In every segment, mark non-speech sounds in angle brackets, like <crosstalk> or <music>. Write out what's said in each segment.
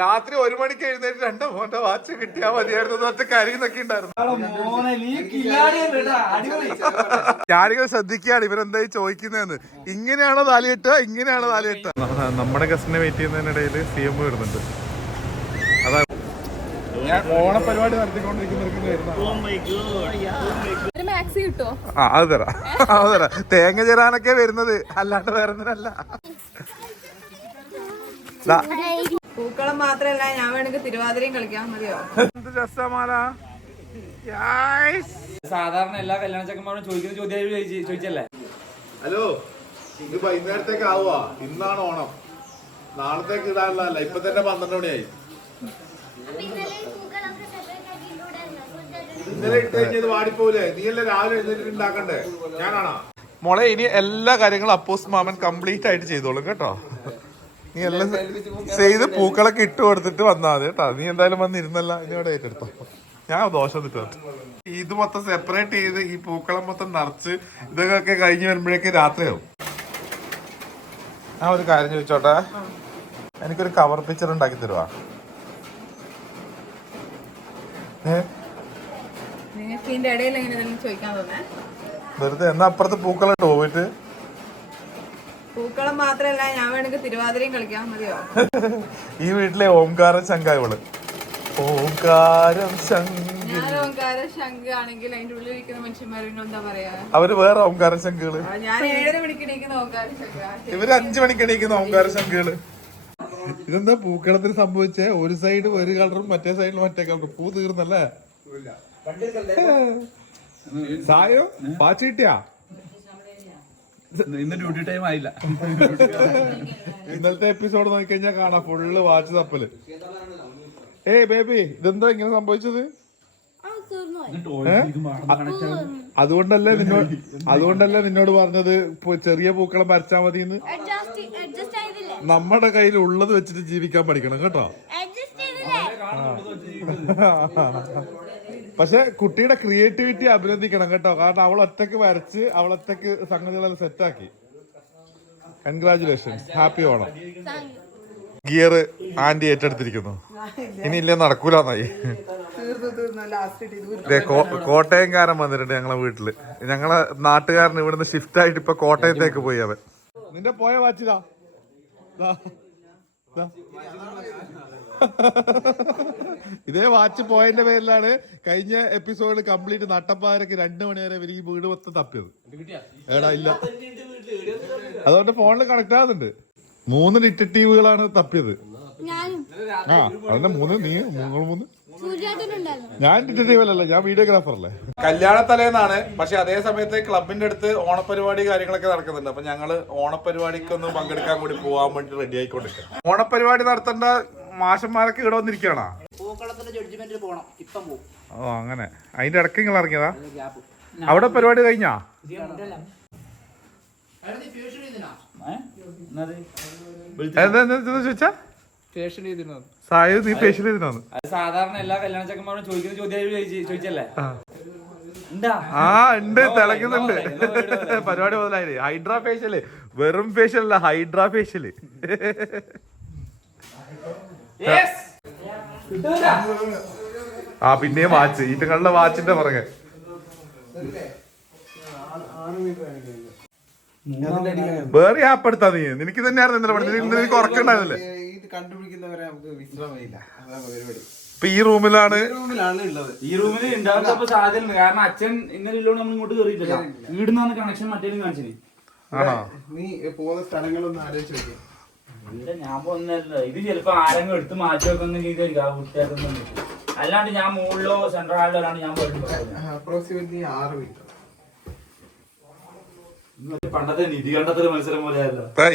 രാത്രി ഒരു മണിക്ക് എഴുന്നേറ്റ് രണ്ട് മോന്റെ വാച്ച് കിട്ടിയാ മതിയായിരുന്നു ഒറ്റ കരയുന്നൊക്കെ ഉണ്ടായിരുന്നു. മോനെ നീ കില്ലാടിയല്ലേടാ അടിപൊളി. ഞാനിങ്ങനെ ശ്രദ്ധിക്കുകയാണ് ഇവരെന്തായി ചോദിക്കുന്നതെന്ന്. ഇങ്ങനെയാണോ താലിയിട്ട ഇങ്ങനെയാണോ താലിയിട്ട നമ്മുടെ ഗസ്റ്റിനെ വെയിറ്റ് ചെയ്യുന്നതിനിടയിൽ സി എം വരുന്നുണ്ട്. അതാ ഓണപരിപാടി നടത്തിക്കൊണ്ടിരിക്കുന്നവർക്ക് കിട്ടുമോ ആ അത് തരാം. അത് തരാം. തേങ്ങ ചേരാനൊക്കെ വരുന്നത്. അല്ലാണ്ട് വേറെ ഒന്നിനല്ല പൂക്കളം മാത്രല്ല ഞാൻ വേണമെങ്കിൽ തിരുവാതിരയും കളിക്കാൻ മതിയോ? എന്ത് രസമാല. സാധാരണ എല്ലാ കല്യാണ ചെക്കന്മാരും ചോദിക്കുന്ന ചോദ്യം ചോദിച്ചല്ലേ? ഹലോ ഇത് വൈകുന്നേരത്തേക്ക് ആവുക ഇന്നാണ് ഓണം. നാളത്തേക്ക് ഇടാനുള്ളതല്ല ഇപ്പൊ തന്നെ പന്ത്രണ്ട് മണിയായി. ഇന്നലെ ഇട്ട് കഴിഞ്ഞത് വാടിപ്പോലേ നീ അല്ലേ രാവിലെ എഴുന്നേറ്റ് ഉണ്ടാക്കണ്ടേ? ഞാനാണോ. മോളെ ഇനി എല്ലാ കാര്യങ്ങളും അപ്പോസ് മാമൻ കംപ്ലീറ്റ് ആയിട്ട് ചെയ്തോളും കേട്ടോ. നീ എല്ലാം ചെയ്ത് പൂക്കളൊക്കെ ഇട്ട് കൊടുത്തിട്ട് വന്നാൽ മതി കേട്ടോ. നീ എന്തായാലും വന്നിരുന്നല്ല ഇനി ഇവിടെ ഏറ്റെടുത്തോ. ഞാൻ ദോശ തിട്ടോ ഇത് മൊത്തം സെപ്പറേറ്റ് ചെയ്ത് ഈ പൂക്കളം മൊത്തം നിറച്ച് ഇതൊക്കെ കഴിഞ്ഞ് വരുമ്പോഴേക്ക് രാത്രിയാവും. ഞാൻ ഒരു കാര്യം ചോദിച്ചോട്ടെ? എനിക്കൊരു കവർ പിക്ചർ ഉണ്ടാക്കി തരുവാ. ഏ? നിങ്ങൾക്ക് ഇതിന്റെ ഇടയിൽ എങ്ങനെ ചോദിക്കാൻ തോന്നേ വെറുതെ എന്നാ അപ്പുറത്ത് പൂക്കളം പോയിട്ട്? പൂക്കളം മാത്രല്ല ഞാൻ വേണമെങ്കിൽ തിരുവാതിരയും കളിക്കാൻ മതിയോ? ഈ വീട്ടിലെ ഓംകാരൻ ശങ്ക ഇവൾ. ഓംകാരം ശങ്കി ഞാൻ ഓംകാര ശംഖ് ആണെങ്കിൽ അതിന്റെ ഉള്ളിൽ ഇരിക്കുന്ന എന്താ പറയാ? അവർ വേറെ ഓംകാര ശങ്കുകൾ ഞാൻ ഏഴര മണിക്ക് എണീക്കുന്ന ഓംകാര ശംഖ് ഇവർ അഞ്ചു മണിക്ക് എണീക്കുന്ന ഓംകാര ശങ്കുകൾ ഇതെന്താ പൂക്കളത്തിന് സംഭവിച്ച? ഒരു സൈഡ് ഒരു കളറും മറ്റേ സൈഡിൽ മറ്റേ കളറും പൂ തീർന്നല്ലേ? സായോ പാച്ച് കിട്ടിയാ? ഇന്ന് ഡ്യൂട്ടി ടൈം ആയില്ല. ഇന്നലത്തെ എപ്പിസോഡ് നോക്കിക്കഴിഞ്ഞാൽ കാണാം. ഫുള്ള് വാച്ച് തപ്പൽ. ഏയ് ബേബി ഇതെന്താ ഇങ്ങനെ സംഭവിച്ചത്? ഏ? അതുകൊണ്ടല്ലേ നിന്നോട് അതുകൊണ്ടല്ലേ നിന്നോട് പറഞ്ഞത്? ചെറിയ പൂക്കളം വരച്ചാ മതി നമ്മുടെ കയ്യിൽ ഉള്ളത് വെച്ചിട്ട് ജീവിക്കാൻ പഠിക്കണം കേട്ടോ? പക്ഷെ കുട്ടിയുടെ ക്രിയേറ്റിവിറ്റി അഭിനന്ദിക്കണം കേട്ടോ. കാരണം അവൾ ഒറ്റയ്ക്ക് വരച്ച് അവൾ ഒറ്റയ്ക്ക് സംഗതികളെല്ലാം സെറ്റാക്കി. Congratulation happy Onam. Gear aunty ഏറ്റെടുത്തിരിക്കുന്നു. ഇനി ഇല്ല നടക്കൂലെന്നായി. കോട്ടയംകാരൻ വന്നിട്ടുണ്ട് ഞങ്ങളെ വീട്ടിൽ. ഞങ്ങളെ നാട്ടുകാരൻ ഇവിടുന്ന് ഷിഫ്റ്റ് ആയിട്ട് ഇപ്പൊ കോട്ടയത്തേക്ക് പോയി അവൻ. നിന്റെ പോയ വാച്ചിതാ. <laughs> ഇതേ വാച്ച് പോയതിന്റെ പേരിലാണ് കഴിഞ്ഞ എപ്പിസോഡിൽ കംപ്ലീറ്റ് നട്ടപ്പാരക്ക് രണ്ടു മണി വരെ ഇവർ ഈ വീട് മൊത്തം തപ്പിയത്. ഏടാ ഇല്ല. അതുകൊണ്ട് ഫോണിൽ കണക്ട് ആകുന്നുണ്ട് മൂന്ന് ഡിറ്റക്റ്റീവുകളാണ് തപ്പിയത്. ആ അതിന്റെ മൂന്ന് നീ നിങ്ങൾ മൂന്ന്. സൂര്യാട്ടനുണ്ടായിരുന്നു ഞാൻ ഡിറ്റക്റ്റീവ് അല്ലല്ലോ ഞാൻ വീഡിയോഗ്രാഫർ അല്ലേ കല്യാണ തലേന്നാണ് പക്ഷെ അതേ സമയത്ത് ക്ലബിന്റെ അടുത്ത് ഓണപരിപാടി കാര്യങ്ങളൊക്കെ നടക്കുന്നുണ്ട്. അപ്പൊ ഞങ്ങൾ ഓണപരിപാടിക്കൊന്ന് പങ്കെടുക്കാൻ കൂടി പോവാൻ വേണ്ടി റെഡി ആയിക്കൊണ്ടിരിക്കുക ഓണപരിപാടി നടത്തേണ്ട മാഷന്മാരൊക്കെ ഇവിടെ വന്നിരിക്കണോ പൂക്കളത്തിന്റെ ജഡ്ജ്മെന്റിൽ പോണം. ഇപ്പം പോകും ഓ അങ്ങനെ. അതിന്റെ ഇടയ്ക്ക് നിങ്ങൾ ഇറങ്ങിയതാ? അവിടെ പരിപാടി കഴിഞ്ഞാ? എന്താ ചോദിച്ചാ? ഫേഷ്യൽ ചെയ്തിരുന്നു. സായു നീ ഫേഷ്യൽ ചെയ്തിട്ടാണ് അത് സാധാരണ എല്ലാ കല്യാണ ചെക്കന്മാരും ചോദിക്കുന്ന ചോദ്യം ചോദിച്ചല്ലേ? ആ. ഉണ്ട്? പരിപാടി മുതലായി. ഹൈഡ്രാ ഫേഷ്യൽ വെറും ഫേഷ്യൽ അല്ല ഹൈഡ്രാ ഫേഷ്യൽ ആ പിന്നെ വാച്ച് ഈറ്റങ്ങളുടെ വാച്ചിന്റെ പുറകെ. വേറെ ആപ്പ് എടുത്താ നീ. നിനക്ക് തന്നെയായിരുന്നു ഇന്നലെ പഠിച്ചത് നിനക്ക് ഉറക്കണ്ടായിരുന്നില്ലേ ഇത് കണ്ടുപിടിക്കുന്നവരെ നമുക്ക് വിശ്രമമില്ല. അതാണ് പരിപാടി. ഇപ്പൊ ഈ റൂമിലാണ് ഈ റൂമിൽ ഉണ്ടാകാത്ത സാധ്യത കാരണം അച്ഛൻ ഇന്നലെ ഇല്ലോണ്ട് നമ്മൾ ഇങ്ങോട്ട് കയറിയിട്ടില്ല വീടുന്നാണ് കണക്ഷൻ മറ്റേലും കാണിച്ചിന്. ആണോ? നീ പോകുന്ന സ്ഥലങ്ങളൊന്നും ആലോചിച്ച് നോക്കി. ഇല്ല ഞാൻ പോകുന്നല്ല ഇത് ചിലപ്പോ ആരെങ്കിലും എടുത്ത് മാറ്റി വെക്കുന്ന ചെയ്തായിരിക്കും ആ വൃത്തിയാക്കുന്ന അല്ലാണ്ട് ഞാൻ മുകളിലോ സെൻട്രൽ ഹാളിലോ അല്ലാണ്ട് ഞാൻ പോയിട്ടുണ്ട്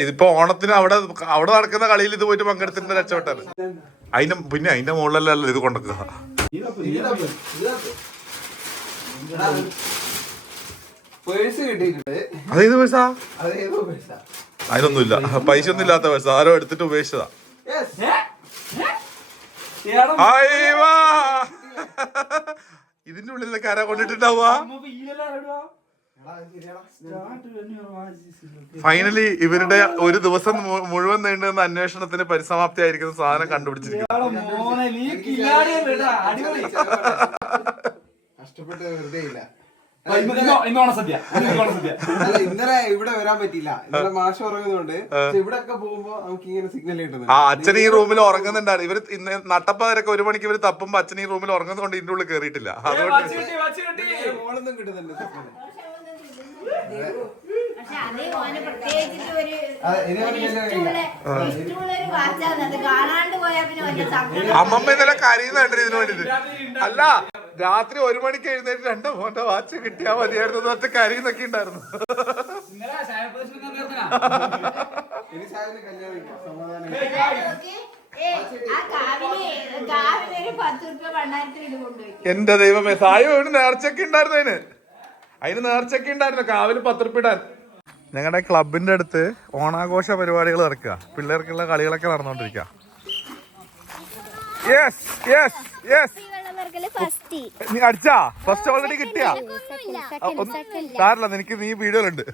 ഇതിപ്പോ ഓണത്തിന് അവിടെ അവിടെ നടക്കുന്ന കളിയിൽ ഇത് പോയിട്ട് പങ്കെടുത്തിട്ട് രക്ഷപ്പെട്ടാണ് അതിന്റെ പിന്നെ അതിന്റെ മുകളിലല്ല ഇത് കൊണ്ടക്ക അതേത് പൈസ അതിനൊന്നുമില്ല. പൈസ ഒന്നും ഇല്ലാത്ത പൈസ ആരോ എടുത്തിട്ട് ഉപേക്ഷിച്ചതാ. ഇതിന്റെ ഉള്ളിലൊക്കെ ആരാ കൊണ്ടിട്ടുണ്ടാവുക? ഫൈനലി ഇവരുടെ ഒരു ദിവസം മുഴുവൻ നീണ്ടുന്ന അന്വേഷണത്തിന് പരിസമാപ്തി ആയിരിക്കുന്ന സാധനം കണ്ടുപിടിച്ചിരിക്കുന്നു. കഷ്ടപ്പെട്ട് വെറുതെ ഇല്ല. സദ്യ അല്ല ഇന്നലെ ഇവിടെ വരാൻ പറ്റിയില്ല. ഇന്നലെ മാഷ് ഉറങ്ങുന്നുണ്ട് പക്ഷെ ഇവിടെ പോകുമ്പോ നമുക്ക് ഇങ്ങനെ സിഗ്നൽ കിട്ടുന്നുണ്ട്. ആ അച്ഛൻ ഈ റൂമിൽ ഉറങ്ങുന്നുണ്ടാണ്. ഇവർ ഇന്ന് നട്ടപ്പവരൊക്കെ ഒരു മണിക്ക് ഇവർ തപ്പുമ്പോ അച്ഛൻ ഈ റൂമിൽ ഉറങ്ങുന്നതുകൊണ്ട് ഇതിന്റെ ഉള്ളിൽ കേറിയിട്ടില്ല. അതുകൊണ്ട് മോളൊന്നും കിട്ടുന്നുണ്ട് അമ്മമ്മ ഇന്നലെ കരയുന്നുണ്ട് ഇതിനു വേണ്ടിട്ട് അല്ല രാത്രി ഒരു മണിക്ക് എഴുന്നേറ്റ് രണ്ടോ ഫോണിന്റെ വാച്ച് കിട്ടിയാ മതിയായിരുന്നു എന്ന് പറഞ്ഞ് കരയുന്നൊക്കെ ഉണ്ടായിരുന്നു. എന്റെ ദൈവമേ സായി ഒരു നേർച്ചയൊക്കെ ഉണ്ടായിരുന്നു അതിന് നേർച്ചയൊക്കെ ഉണ്ടായിരുന്നു. കാവിൽ പത്രപ്പിടാൻ ഞങ്ങളുടെ ക്ലബിന്റെ അടുത്ത് ഓണാഘോഷ പരിപാടികൾ നടക്കുക. പിള്ളേർക്കുള്ള കളികളൊക്കെ നടന്നുകൊണ്ടിരിക്കുക യെസ് യെസ് യെസ് നീ അടിച്ചാ? ഫസ്റ്റ് ഓൾറെഡി കിട്ടിയാ? സാറില്ല നിനക്ക് നീ വീഡിയോയിലുണ്ട്.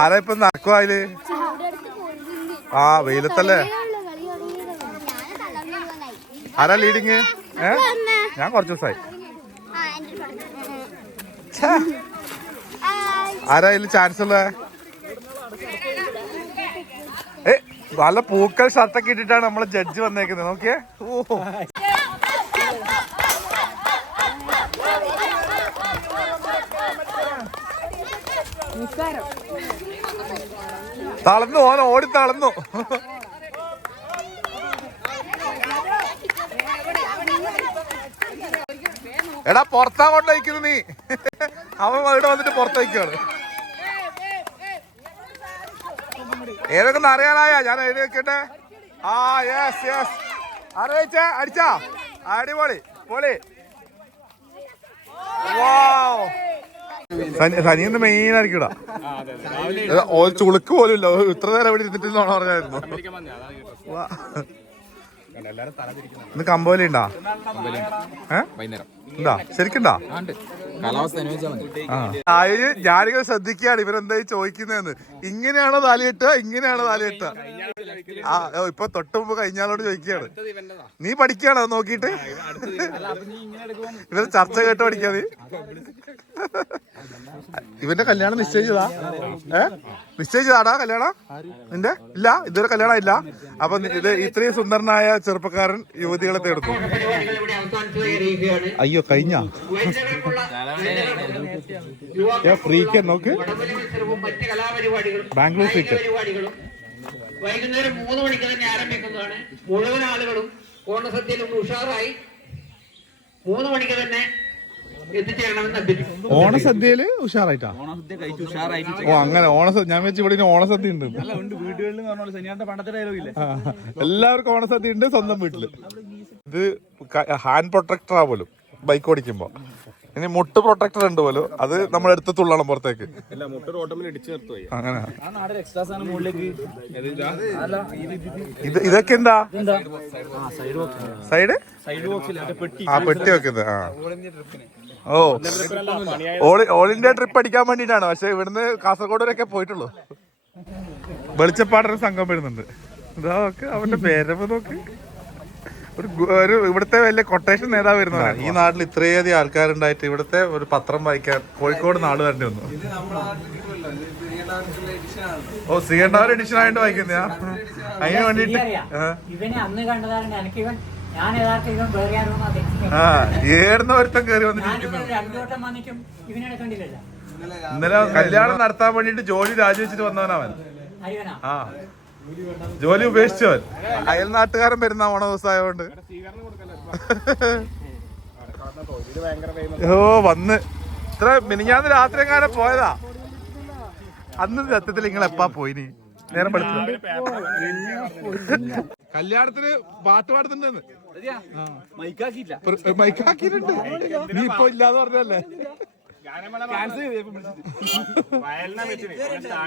ആരാ ഇപ്പൊ നടക്കുവാ അതിൽ ആ വെയിലത്തല്ലേ? ആരാ ലീഡിങ് ഏ? ഞാൻ കുറച്ച് ദിവസമായി. ആരായാലും ആരാ ഇതിൽ ചാൻസ് ഉള്ള? ഏ നല്ല പൂക്കൾ ഷർട്ടൊക്കെ ഇട്ടിട്ടാണ് നമ്മളെ ജഡ്ജ് വന്നേക്കുന്നത്. നോക്കിയേ. ഓ. തളർന്നു ഓൻ ഓടി തളർന്നു. എടാ പുറത്താ കൊണ്ട് വയ്ക്കുന്നു നീ. അവൻ ഇവിടെ വന്നിട്ട് പുറത്തയക്കാണ് ഏതൊക്കെ അറിയാനായ? ഞാൻ എഴുതി വെക്കട്ടെ? ആ യെസ് യെസ് അറിയിച്ച അടിച്ചാ? അടിപൊളി. പൊളി. സനിയെന്ന് മെയിൻ ആയിരിക്കൂടാ ചുളുക്ക് പോലും ഇല്ല. ഇത്ര നേരം ഇവിടെ ഇരുന്നിട്ട് പറഞ്ഞായിരുന്നു. ഇന്ന് കമ്പോലി ഉണ്ടാ? ഏ? ഉണ്ടാ ശരിക്കുണ്ടാ? ഞാനിങ്ങനെ ശ്രദ്ധിക്കുകയാണ്. ഇവരെന്തായി ചോദിക്കുന്നതെന്ന്. ഇങ്ങനെയാണോ താലികെട്ടുക ഇങ്ങനെയാണോ താലികെട്ടുക ആ ഓ, ഇപ്പൊ തൊട്ട് മുമ്പ് കഴിഞ്ഞാളോട് ചോദിക്കുകയാണ്. നീ പഠിക്കുകയാണോ അത് നോക്കിയിട്ട്? ഇവർ ചർച്ച കേട്ട് പഠിക്കാ നീ. ഇവന്റെ കല്യാണം നിശ്ചയിച്ചതാ. ഏ? നിശ്ചയിച്ചതാടാ കല്യാണം? നിന്റെ? ഇല്ല ഇതൊരു കല്യാണം ഇല്ല. അപ്പൊ ഇത് ഇത്രയും സുന്ദരനായ ചെറുപ്പക്കാരൻ യുവതികളെ തേടുന്നു. അയ്യോ കഴിഞ്ഞ. ഫ്രീക്ക് നോക്ക്. മറ്റ് കലാപരിപാടികളും ബാംഗ്ലൂർ ഫ്രീക്ക് വൈകുന്നേരം മൂന്ന് മണിക്ക് തന്നെ ആരംഭിക്കുന്നതാണ്. മുഴുവൻ ആളുകളും ഓണസദ്യയിൽ ഒന്ന് ഉഷാറായി മൂന്ന് മണിക്ക് തന്നെ ഓണസദ്യയിൽ ഉഷാറായിട്ടാ? ഓണസദ്യ കഴിച്ചു ഉഷാറായിട്ട് ഓ അങ്ങനെ ഓണസദ്യ ഞാൻ വെച്ച് ഇവിടെ ഓണസദ്യ ഉണ്ട്. എല്ലാവർക്കും ഓണസദ്യ ഉണ്ട് സ്വന്തം വീട്ടിൽ. ഇത് ഹാൻഡ് പ്രൊട്ടക്ടറാ പോലും. ബൈക്ക് ഓടിക്കുമ്പോ. ഇനി മുട്ട് പ്രൊട്ടക്ടർ ഉണ്ട് പോലും. അത് നമ്മൾ എടുത്ത് തുള്ളണം പുറത്തേക്ക്. അല്ല മുട്ട ഓട്ടോമിൽ ഇടിച്ചു ചേർത്തു അങ്ങനെ. ഇത് ഇതൊക്കെ എന്താ? സൈഡ് ആ പെട്ടി. വെക്കുന്നത്. ആ. ഓ. ഓൾ ഓൾ ഇന്ത്യ ട്രിപ്പ് അടിക്കാൻ വേണ്ടിട്ടാണ് പക്ഷെ ഇവിടുന്ന് കാസർഗോഡ് വരെയൊക്കെ പോയിട്ടുള്ളൂ. വെളിച്ചപ്പാടൊരു സംഘം വരുന്നുണ്ട്. ഇതാ നോക്ക് അവന്റെ പേരവ് നോക്ക്. ഒരു ഒരു ഇവിടുത്തെ വലിയ കൊട്ടേഷൻ നേതാവ് വരുന്ന ഈ നാട്ടിൽ ഇത്രയധികം ആൾക്കാരുണ്ടായിട്ട് ഇവിടുത്തെ ഒരു പത്രം വായിക്കാൻ കോഴിക്കോട് നാട് തന്നെ വന്നു. ഇത് സി എൻ ആർ എഡിഷൻ ആണ് ഓ ശ്രീകണ്ഠാവർ എഡിഷൻ ആയിട്ട് വായിക്കുന്ന അതിന് വേണ്ടിട്ട് ആ. ഏടുന്ന ഒരുത്തം കയറി വന്നിട്ടും ഇവനെ കണ്ടില്ലല്ലോ. ഇന്നലെ കല്യാണം നടത്താൻ വേണ്ടിട്ട് ജോലി രാജിവെച്ചിട്ട് വന്നവനവൻ ആ. ജോലി ഉപേക്ഷിച്ചവൻ. അയൽ നാട്ടുകാരൻ വരുന്ന ഓണ ദിവസമായോണ്ട് ഓ വന്ന്. ഇത്ര മിനിഞ്ഞാന്ന് രാത്രി എങ്ങാനും പോയതാ? അന്ന് സത്യത്തിൽ നിങ്ങൾ എപ്പാ പോയിനി? നേരം പഠിച്ചു കല്യാണത്തിന് പാട്ട് പാടുന്നുണ്ടെന്ന്. മൈക്കാക്കിയിട്ടുണ്ട്. നീ ഇപ്പൊ ഇല്ലാന്ന് പറഞ്ഞല്ലേ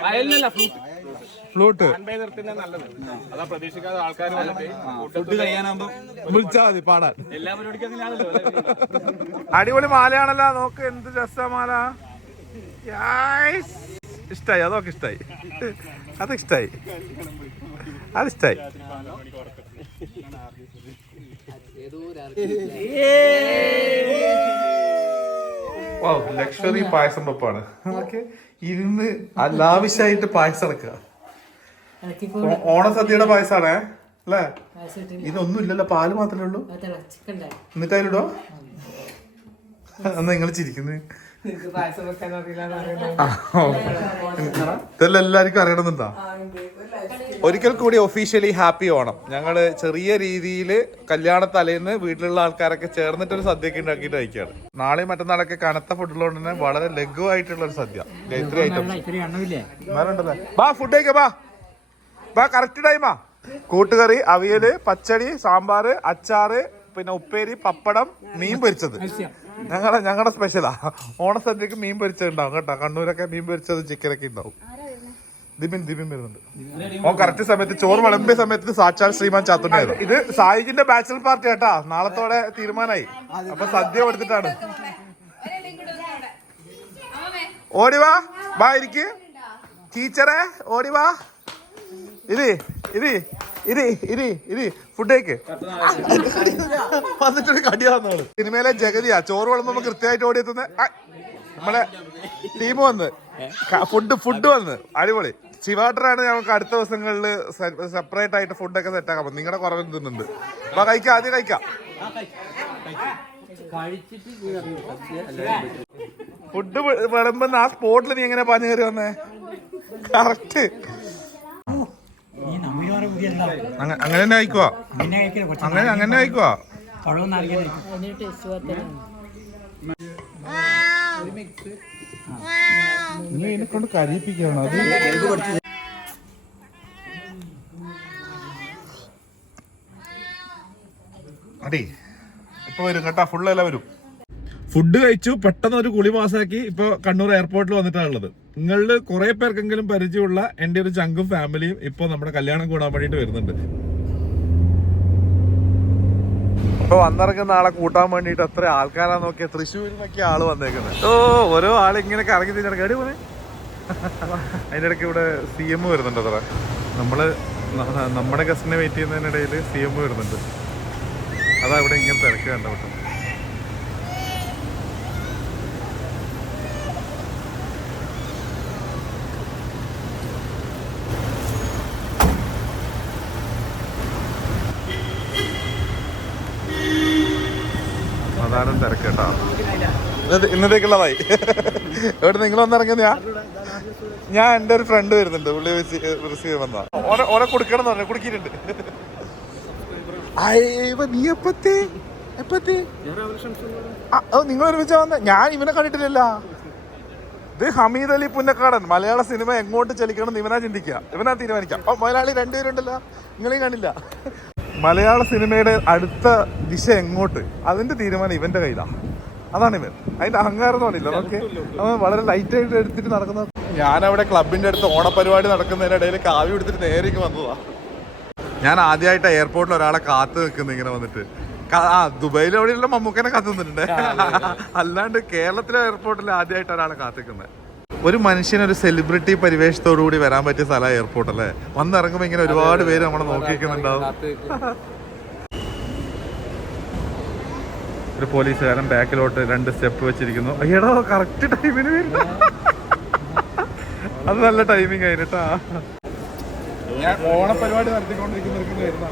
വയലിനല്ല ഫ്ലൂട്ട്. നല്ലത്. അതാ പ്രതീക്ഷിക്കാതെ ആൾക്കാർ ഫുഡ് കഴിയാനാകുമ്പോ വിളിച്ചാ മതി പാടാൻ. എല്ലാ പരിപാടിക്കും അടിപൊളി മാലയാണല്ലോ നോക്ക് എന്ത് രസമാല മാല. ഇഷ്ടായി അതൊക്കെ ഇഷ്ടായി. അത് ഇഷ്ടായി. അത് ലക്ഷറി പായസം വെപ്പാണ് ഓക്കെ. ഇരുന്ന് അല്ലാവശ്യമായിട്ട് പായസം ഇറക്കുക. ഓണസദ്യയുടെ പായസാണേ അല്ലേ? ഇതൊന്നും ഇല്ലല്ലോ പാൽ മാത്രമേ ഉള്ളൂ. എന്നിട്ട് അതിലിടോ എന്നാ നിങ്ങൾ ചിരിക്കുന്നത് ഇതെല്ലാം എല്ലാവർക്കും അറിയണമെന്നുണ്ടാ? ഒരിക്കൽ കൂടി ഒഫീഷ്യലി ഹാപ്പി ഓണം. ഞങ്ങൾ ചെറിയ രീതിയിൽ കല്യാണ തലേന്ന് വീട്ടിലുള്ള ആൾക്കാരൊക്കെ ചേർന്നിട്ട് ഒരു സദ്യയൊക്കെ ഉണ്ടാക്കിയിട്ട് കഴിക്കുകയാണ് നാളെ മറ്റന്നാളൊക്കെ കനത്ത ഫുഡുള്ളതുകൊണ്ട് തന്നെ വളരെ ലഘുവായിട്ടുള്ള ഒരു സദ്യ ഐറ്റംസ് ബാ ഫുഡ് കഴിക്കാം ബാ. ബാ കറക്റ്റ് ടൈമാ കൂട്ടുകറി അവിയൽ പച്ചടി സാമ്പാറ് അച്ചാറ് പിന്നെ ഉപ്പേരി പപ്പടം മീൻ പൊരിച്ചത്. ഞങ്ങളെ ഞങ്ങളുടെ സ്പെഷ്യലാ ഓണസദ്യക്ക് മീൻ പൊരിച്ചത് ഉണ്ടാവും കേട്ടോ. കണ്ണൂരൊക്കെ മീൻ പൊരിച്ചത് ചിക്കനൊക്കെ ഉണ്ടാവും. ദിബിൻ ദിബിൻ വരുന്നുണ്ട്. ഓ കറക്റ്റ് സമയത്ത് ചോറ് വിളമ്പിയ സമയത്ത് സാക്ഷാൽ ശ്രീമാൻ ചാത്തുണ്ടായത് ഇത് സായിജിന്റെ ബാച്ചലർ പാർട്ടി കേട്ടാ നാളത്തോടെ തീരുമാനമായി അപ്പൊ സദ്യ കൊടുത്തിട്ടാണ്. ഓടിവാ വാ. ഇരിക്ക്. ടീച്ചറെ ഓടിവാ ഇരി ഇരി ഇരി ഇരി ഇരി. ഫുഡേക്ക് വന്നിട്ടൊരു കടി വന്നോളൂ സിനിമയിലെ ജഗതിയാ. ചോറ് വിളമ്പോ കൃത്യമായിട്ട് ഓടിയെത്തുന്ന നമ്മളെ ടീം വന്ന്. ഫുഡ് ഫുഡ് വന്ന്. അടിപൊളി. ശിവാട്ടറാണ് ഞങ്ങൾക്ക് അടുത്ത ദിവസങ്ങളിൽ സെപ്പറേറ്റ് ആയിട്ട് ഫുഡൊക്കെ സെറ്റ് ആക്കാൻ നിങ്ങളുടെ കുറവ് തിന്നുന്നുണ്ട് അപ്പൊ കഴിക്കാം ആദ്യം കഴിക്കാം. ഫുഡ് വിളമ്പുന്ന ആ സ്പോട്ടിൽ നീ എങ്ങനെ പാഞ്ഞു കയറി വന്നേ? കറക്റ്റ് അങ്ങനെ തന്നെ കുറച്ച് അങ്ങനെ അങ്ങനെ കഴിക്കുവാ. ഒരു നാളികേരം നീ എന്നെ കൊണ്ട് കരയിപ്പിക്കണം അത് അടി ഇപ്പൊ വരും കേട്ടാ ഫുള്ള് എല്ലാം വരും. ഫുഡ് കഴിച്ചു പെട്ടെന്ന് ഒരു കുളി പാസ്സാക്കി ഇപ്പൊ കണ്ണൂർ എയർപോർട്ടിൽ വന്നിട്ടാണ് ഉള്ളത്. നിങ്ങളിൽ കുറെ പേർക്കെങ്കിലും പരിചയമുള്ള എന്റെ ഒരു ചങ്കും ഫാമിലിയും ഇപ്പൊ നമ്മുടെ കല്യാണം കൂടാൻ വേണ്ടിട്ട് വരുന്നുണ്ട്. ഇപ്പൊ വന്നിറങ്ങുന്ന ആളെ കൂട്ടാൻ വേണ്ടിട്ട് എത്ര ആൾക്കാരാ നോക്കിയ? തൃശ്ശൂരിൽ നിന്നൊക്കെ ആൾ വന്നേക്കുന്നത് ഓ ഓരോ ആൾ ഇങ്ങനെ കറങ്ങി തിരിഞ്ഞ എടി പോലെ അതിന്റെ ഇടയ്ക്ക് ഇവിടെ സി എം വരുന്നുണ്ട് അത്ര. നമ്മൾ നമ്മുടെ ഗസ്റ്റിനെ വെയിറ്റ് ചെയ്യുന്നതിനിടയിൽ സി എം വരുന്നുണ്ട്. അതാ ഇവിടെ ഇങ്ങനെ തിരക്ക് കണ്ട? അതാണ് തിരക്ക് കേട്ടോ ഇന്നത്തെ- ഇന്നത്തേക്കുള്ളതായി. എവിടെ നിങ്ങൾ വന്നിറങ്ങുന്നയാ? ഞാൻ എന്റെ ഒരു ഫ്രണ്ട് വരുന്നുണ്ട്. പുള്ളി റിസീവ് വന്ന ഓരെ കൊടുക്കണം എന്ന് പറഞ്ഞു. കുടുക്കിയിട്ടുണ്ട്. അയ്യോ നീ എപ്പത്തി? എപ്പത്തി? നിങ്ങൾ ഒരുമിച്ച വന്ന. ഞാൻ ഇവനെ കണ്ടിട്ടില്ലല്ല. ഇത് ഹമീദ് അലി പുന്നക്കാടൻ. മലയാള സിനിമ എങ്ങോട്ട് ചലിക്കണം എന്ന് ഇവനാ ചിന്തിക്കുക. ഇവനാ തീരുമാനിക്കാം അപ്പൊ മലയാളി രണ്ടുപേരുണ്ടല്ലോ. നിങ്ങളെയും കാണില്ല മലയാള സിനിമയുടെ അടുത്ത ദിശ എങ്ങോട്ട്? അതിന്റെ തീരുമാനം ഇവന്റെ കയ്യിലാണ്. അതാണ് ഇവൻ. അതിന്റെ അഹങ്കാരം തോന്നില്ല ഓക്കെ അവൻ വളരെ ലൈറ്റ് ആയിട്ട് എടുത്തിട്ട് നടക്കുന്ന ഞാനവിടെ ക്ലബിന്റെ അടുത്ത് ഓണപരിപാടി നടക്കുന്നതിനിടയിൽ കാവ്യ എടുത്തിട്ട് നേരേക്ക് വന്നതാ. ഞാൻ ആദ്യമായിട്ട് എയർപോർട്ടിൽ ഒരാളെ കാത്തു നിൽക്കുന്നു ഇങ്ങനെ വന്നിട്ട്. ആ ദുബൈയിൽ എവിടെയുള്ള മമ്മൂക്കനെ കാത്തു നിന്നിട്ടുണ്ട്? അല്ലാണ്ട് കേരളത്തിലെ എയർപോർട്ടിൽ ആദ്യമായിട്ട് ഒരാളെ കാത്തു നിൽക്കുന്നത്. ഒരു മനുഷ്യന് ഒരു സെലിബ്രിറ്റി പരിവേഷത്തോടു കൂടി വരാൻ പറ്റിയ സ്ഥലമാണ് എയർപോർട്ട് അല്ലേ? വന്നിറങ്ങുമ്പോ ഇങ്ങനെ ഒരുപാട് പേര് നമ്മളെ നോക്കി നിൽക്കുന്നുണ്ടാവും <laughs> ഒരു പോലീസുകാരൻ ബാക്കിലോട്ട് രണ്ട് സ്റ്റെപ്പ് വെച്ചിരിക്കുന്നു. അയ്യടോ കറക്റ്റ് ടൈമിന് വരുന്നു. അത് നല്ല ടൈമിങ് ആയിട്ടാ ഞാൻ ഓണപരിപാടി നടത്തിക്കൊണ്ടിരിക്കുന്ന വരുന്ന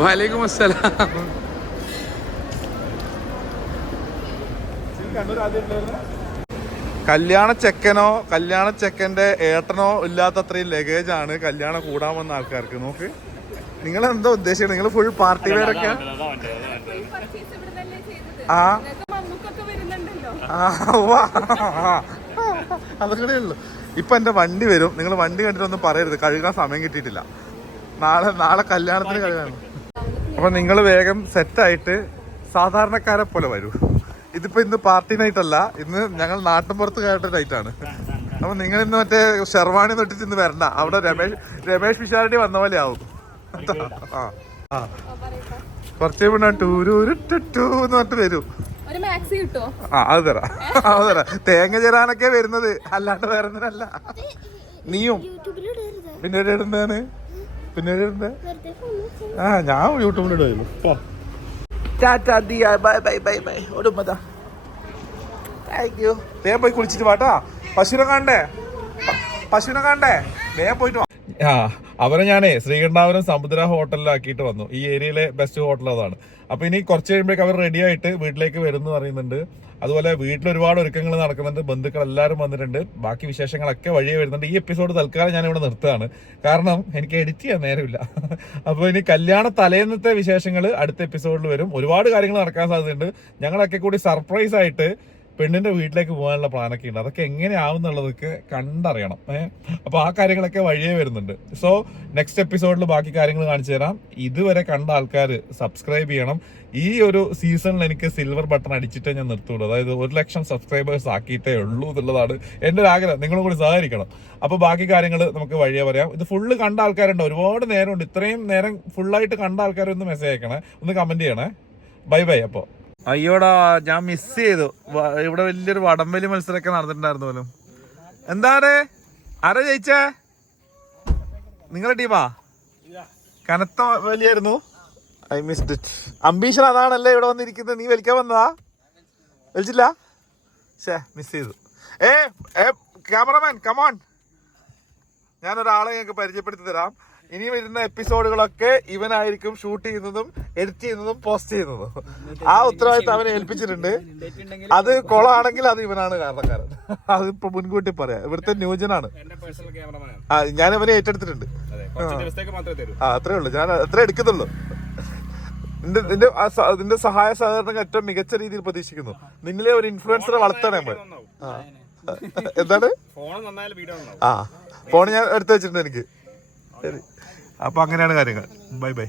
വലൈക്കും അസ്സലാം കല്യാണ ചെക്കനോ കല്യാണ ചെക്കന്റെ ഏട്ടനോ ഇല്ലാത്ത അത്രയും ലഗേജ് ആണ് കല്യാണം കൂടാൻ വന്ന ആൾക്കാർക്ക്. നോക്ക്. നിങ്ങൾ എന്താ ഉദ്ദേശിക്കുന്നത് നിങ്ങൾ ഫുൾ പാർട്ടി ആ. ഉവ്വ. അതൊക്കെ ഉള്ളു. ഇപ്പൊ എന്റെ വണ്ടി വരും. നിങ്ങൾ വണ്ടി കണ്ടിട്ട് ഒന്നും പറയരുത്. കഴുകാൻ സമയം കിട്ടിയിട്ടില്ല. നാളെ നാളെ കല്യാണത്തിന് കഴുകാണ് അപ്പൊ നിങ്ങൾ വേഗം സെറ്റായിട്ട് സാധാരണക്കാരെ പോലെ വരൂ. ഇതിപ്പോ ഇന്ന് പാർട്ടി നൈറ്റ് അല്ല. ഇന്ന് ഞങ്ങൾ നാട്ടിൻപുറത്ത് കയറിയ നൈറ്റ് ആണ്. അപ്പൊ നിങ്ങൾ ഇന്ന് മറ്റേ ഷെർവാണി തൊട്ടിട്ട് ഇന്ന് വരണ്ട. അവിടെ രമേശ് രമേശ് പിഷാരടി വന്ന പോലെ ആവും. ആ. ആ. കുറച്ച് കഴിയുമ്പോൾ എന്ന് പറഞ്ഞിട്ട് വരും. ആ അത് തരാം. അത് തരാം. തേങ്ങ ചേരാനൊക്കെ വരുന്നത്. അല്ലാണ്ട് വേറെ ഒന്നിനല്ല നീയും. പിന്നെ ഇടുന്നതാണ്? പിന്നെ ഇടുന്നത് ആ ഞാൻ പോ. Tata Diya bye bye bye bye. ഒടുമ്പതാ thank you വേഗം പോയി കുളിച്ചിട്ട് വാട്ടാ പശുവിനെ കാണണ്ടേ? പശുവിനെ കാണണ്ടേ? വേഗം പോയിട്ട് വാ. ആ അവരെ ഞാനേ ശ്രീകണ്ഠാപുരം സമുദ്ര ഹോട്ടലിലാക്കിയിട്ട് വന്നു. ഈ ഏരിയയിലെ ബെസ്റ്റ് ഹോട്ടൽ അതാണ്. അപ്പൊ ഇനി കുറച്ച് കഴിയുമ്പോഴേക്ക് അവർ റെഡി ആയിട്ട് വീട്ടിലേക്ക് വരുന്നു പറയുന്നുണ്ട്. അതുപോലെ വീട്ടിൽ ഒരുപാട് ഒരുക്കങ്ങൾ നടക്കുന്നുണ്ട്. ബന്ധുക്കൾ എല്ലാവരും വന്നിട്ടുണ്ട്. ബാക്കി വിശേഷങ്ങളൊക്കെ വഴിയെ വരുന്നുണ്ട്. ഈ എപ്പിസോഡ് തൽക്കാലം ഞാൻ ഇവിടെ നിർത്തുകയാണ്. കാരണം എനിക്ക് എഡിറ്റ് ചെയ്യാൻ നേരമില്ല. അപ്പോൾ ഇനി കല്യാണ തലേന്നത്തെ വിശേഷങ്ങൾ അടുത്ത എപ്പിസോഡിൽ വരും. ഒരുപാട് കാര്യങ്ങൾ നടക്കാൻ സാധ്യതയുണ്ട്. ഞങ്ങളൊക്കെ കൂടി സർപ്രൈസ് ആയിട്ട് പെണ്ണിന്റെ വീട്ടിലേക്ക് പോകാനുള്ള പ്ലാനൊക്കെ ഉണ്ട്. അതൊക്കെ എങ്ങനെയാവും എന്നുള്ളതൊക്കെ കണ്ടറിയണം. ഏഹ് അപ്പൊ ആ കാര്യങ്ങളൊക്കെ വഴിയേ വരുന്നുണ്ട്. സോ നെക്സ്റ്റ് എപ്പിസോഡിൽ ബാക്കി കാര്യങ്ങൾ കാണിച്ചു തരാം. ഇതുവരെ കണ്ട ആൾക്കാർ സബ്സ്ക്രൈബ് ചെയ്യണം. ഈ ഒരു സീസണിൽ എനിക്ക് സിൽവർ ബട്ടൺ അടിച്ചിട്ടേ ഞാൻ നിർത്തുള്ളൂ. അതായത് ഒരു ലക്ഷം സബ്സ്ക്രൈബേഴ്സ് ആക്കിയിട്ടേ ഉള്ളൂ എന്നുള്ളതാണ് എന്റെ ഒരു ആഗ്രഹം. നിങ്ങളും കൂടി സഹകരിക്കണം. അപ്പോൾ ബാക്കി കാര്യങ്ങൾ നമുക്ക് വഴിയേ പറയാം. ഇത് ഫുള്ള് കണ്ട ആൾക്കാരുണ്ട്. ഒരുപാട് നേരമുണ്ട്. ഇത്രയും നേരം ഫുള്ളായിട്ട് കണ്ട ആൾക്കാരൊന്ന് മെസ്സേജ് അയക്കണേ. ഒന്ന് കമന്റ് ചെയ്യണേ. ബൈ ബൈ അപ്പോ. അയ്യോടാ ഞാൻ മിസ് ചെയ്തു. ഇവിടെ വലിയൊരു വടംവലി മത്സരമൊക്കെ നടന്നിട്ടുണ്ടായിരുന്നു പോലും. എന്താണ് ആരാ? ജയിച്ചേ? നിങ്ങളുടെ ടീമാ കനത്ത വലിയായിരുന്നു. ഐ മിസ്ഡ് ഇറ്റ് അംബീഷൻ അതാണല്ലേ ഇവിടെ വന്നിരിക്കുന്നത്. നീ വലിക്കാൻ വന്നതാ? വലിച്ചില്ല? ഷേ മിസ് ചെയ്തു. ഏ ഏ ക്യാമറമാൻ കമോൺ ഞാനൊരാളെ ഞങ്ങൾക്ക് പരിചയപ്പെടുത്തി തരാം. ഇനി വരുന്ന എപ്പിസോഡുകളൊക്കെ ഇവനായിരിക്കും ഷൂട്ട് ചെയ്യുന്നതും എഡിറ്റ് ചെയ്യുന്നതും പോസ്റ്റ് ചെയ്യുന്നതും. ആ ഉത്തരവാദിത്തം അവനെ ഏൽപ്പിച്ചിട്ടുണ്ട്. അത് കൊളാണെങ്കിൽ അത് ഇവനാണ് കാരണക്കാരൻ. അത് ഇപ്പൊ മുൻകൂട്ടി പറയാം. ഇവിടുത്തെ ന്യൂജനാണ്. ആ ഞാൻ അവനെ ഏറ്റെടുത്തിട്ടുണ്ട്. ആ അത്രേ ഉള്ളൂ. ഞാൻ അത്രേ എടുക്കുന്നുള്ളൂ നിന്റെ നിന്റെ നിന്റെ സഹായ സഹകരണങ്ങൾ ഏറ്റവും മികച്ച രീതിയിൽ പ്രതീക്ഷിക്കുന്നു. നിങ്ങളെ ഒരു ഇൻഫ്ലുവൻസറെ വളർത്തണേ നമ്മൾ എന്താണ്? ആ ഫോൺ ഞാൻ എടുത്തു വെച്ചിട്ടുണ്ട് എനിക്ക്. ശരി. അപ്പൊ അങ്ങനെയാണ് കാര്യങ്ങൾ. Bye bye.